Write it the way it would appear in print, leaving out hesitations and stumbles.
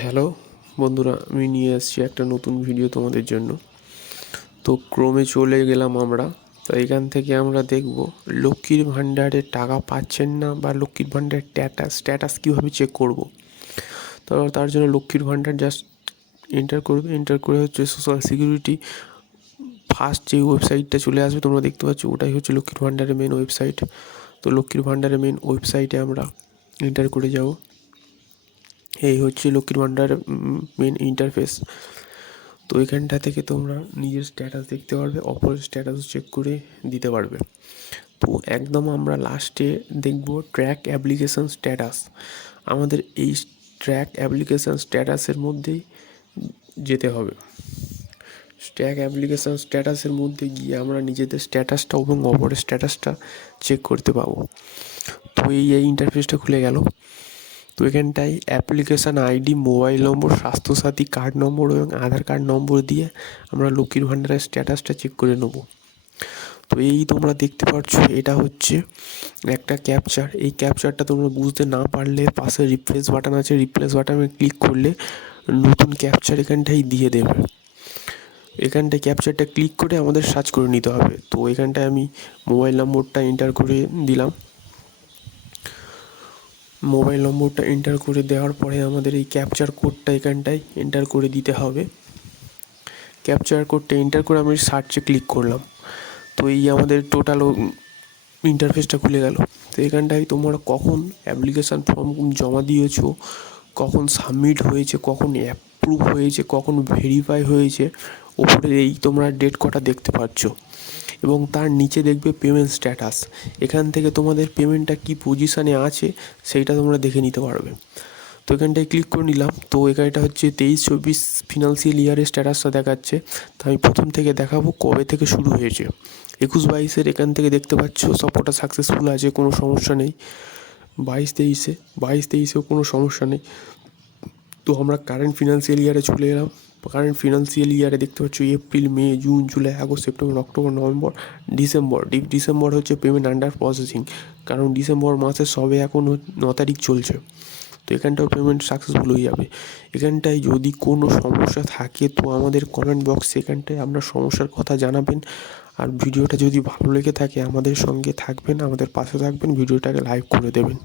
Hello বন্ধুরা, আমি নিয়ে এসেছি একটা নতুন ভিডিও তোমাদের জন্য। তো ক্রমে চলে গেলাম আমরা। তো এখান থেকে আমরা দেখব লক্ষ্মীর ভাণ্ডারে টাকা পাচ্ছেন না বা লক্ষ্মীর ভাণ্ডারের স্ট্যাটাস কীভাবে চেক করব। তো তার জন্য লক্ষ্মীর ভাণ্ডার জাস্ট এন্টার করে হচ্ছে সোশ্যাল সিকিউরিটি ফার্স্ট যে ওয়েবসাইটটা চলে আসবে তোমরা দেখতে পাচ্ছ, ওটাই হচ্ছে লক্ষ্মীর ভাণ্ডারের মেন ওয়েবসাইট। তো লক্ষ্মীর ভাণ্ডারের মেন ওয়েবসাইটে আমরা এন্টার করে যাব। এই হচ্ছে লক্ষ্মীর ভাণ্ডারের মেন ইন্টারফেস। তো এখানটা থেকে তোমরা নিজের স্ট্যাটাস দেখতে পারবে, অপরের স্ট্যাটাসও চেক করে দিতে পারবে। তো একদম আমরা লাস্টে দেখব ট্র্যাক অ্যাপ্লিকেশান স্ট্যাটাস। আমাদের এই ট্র্যাক অ্যাপ্লিকেশান স্ট্যাটাসের মধ্যেই যেতে হবে। ট্র্যাক অ্যাপ্লিকেশান স্ট্যাটাসের মধ্যে গিয়ে আমরা নিজেদের স্ট্যাটাসটা এবং অপরের স্ট্যাটাসটা চেক করতে পাবো। তো এই ইন্টারফেসটা খুলে গেল। তো এখানটায় application ID, mobile number, Swasthya Sathi card number এবং আধার কার্ড নম্বর দিয়ে আমরা লক্ষ্মীর ভাণ্ডারের স্ট্যাটাসটা চেক করে নেব। তো এই তোমরা দেখতে পাচ্ছ, এটা হচ্ছে একটা ক্যাপচার। এই ক্যাপচারটা তোমরা বুঝতে না পারলে পাশে রিপ্লেস বাটন আছে, রিপ্লেস বাটনে ক্লিক করলে নতুন ক্যাপচার এখানটায় দিয়ে দেবে। এখানটায় ক্যাপচারটা ক্লিক করে আমাদের সার্চ করে নিতে হবে। তো এখানটায় আমি মোবাইল নম্বরটা এন্টার করে দিলাম। মোবাইল নম্বরটা এন্টার করে দেওয়ার পরে আমাদের এই ক্যাপচার কোডটা এখানটায় এন্টার করে দিতে হবে। ক্যাপচার কোডটা এন্টার করে আমি সার্চে ক্লিক করলাম। তো এই আমাদের টোটাল ইন্টারফেসটা খুলে গেল। তো এখানটায় তোমরা কখন অ্যাপ্লিকেশান ফর্ম জমা দিয়েছো, কখন সাবমিট হয়েছে, কখন অ্যাপ্রুভ হয়েছে, কখন ভেরিফাই হয়েছে, ওপরে এই তোমরা ডেট কটা দেখতে পাচ্ছ এবং তার নিচে দেখবে পেমেন্ট স্ট্যাটাস। এখান থেকে তোমাদের পেমেন্টটা কী পজিশানে আছে সেইটা তোমরা দেখে নিতে পারবে। তো এখানটায় ক্লিক করে নিলাম। তো এখানটা হচ্ছে 23-24 ফিনান্সিয়াল ইয়ারের স্ট্যাটাসটা দেখাচ্ছে। তো আমি প্রথম থেকে দেখাবো কবে থেকে শুরু হয়েছে। 21-22-এর এখান থেকে দেখতে পাচ্ছ সবকটা সাকসেসফুল আছে, কোনো সমস্যা নেই। 22-23-এও কোনো সমস্যা নেই। তো আমরা কারেন্ট ফিনান্সিয়াল ইয়ারে চলে এলাম। কারেন্ট ফিনান্সিয়াল ইয়ারে দেখতে পাচ্ছ April, May, June, July, August, September, October, November, December হচ্ছে পেমেন্ট আন্ডার প্রসেসিং, কারণ ডিসেম্বর মাসে সবে এখন 9 তারিখ চলছে। তো এখানটাও পেমেন্ট সাকসেসফুল হয়ে যাবে। এখানটায় যদি কোনো সমস্যা থাকে তো আমাদের কমেন্ট বক্সে এখানটায় আপনার সমস্যার কথা জানাবেন। আর ভিডিওটা যদি ভালো লেগে থাকে আমাদের সঙ্গে থাকবেন, আমাদের পাশে থাকবেন, ভিডিওটাকে লাইক করে দেবেন।